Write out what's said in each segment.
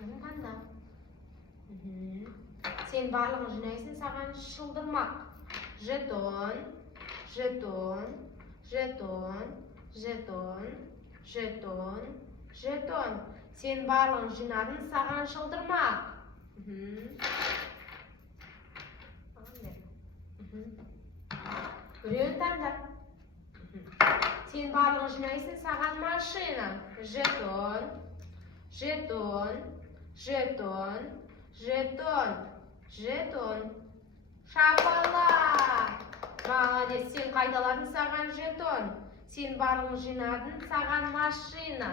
Қанда. Сен барлығын жинайсың, саған шылдырмақ. Жетон, жетон, жетон, жетон, жетон, жетон. Сен барлығын жинадың, саған шылдырмақ. Біреуін таңда. Сен барлығын жинайсың, саған машина. Жетон, жетон, жетон, жетон, жетон. Шапалақ. Молодец, сен қайталадың, саған жетон. Сен барлығын жинадың, саған машина.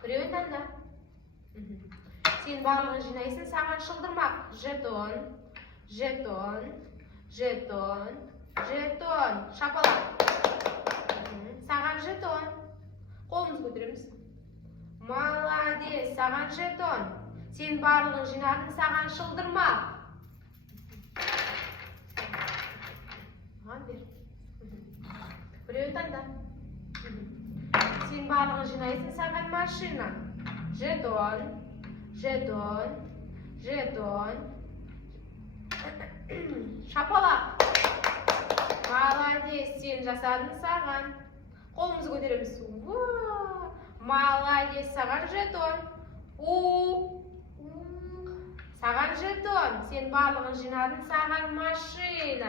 Біреуін таңда. Сен барлығын жинайсың, саған шылдырмақ. Жетон, жетон, жетон, жетон. Шапалақ. Саған жетон. Қолымызды көтереміз. Молодец, саған жетон. Сен барлығын жинадың, саған шылдырмақ. Біреуін таңда. Сен барлығын жинайсың, саған машина. Жетон, жетон, жетон. Шапалақ. Молодец, сен жасадың, саған. Қолымызды көтереміз. Молодец, саған жетон. Саған жетон. Сен барлығын жинадың, саған машина.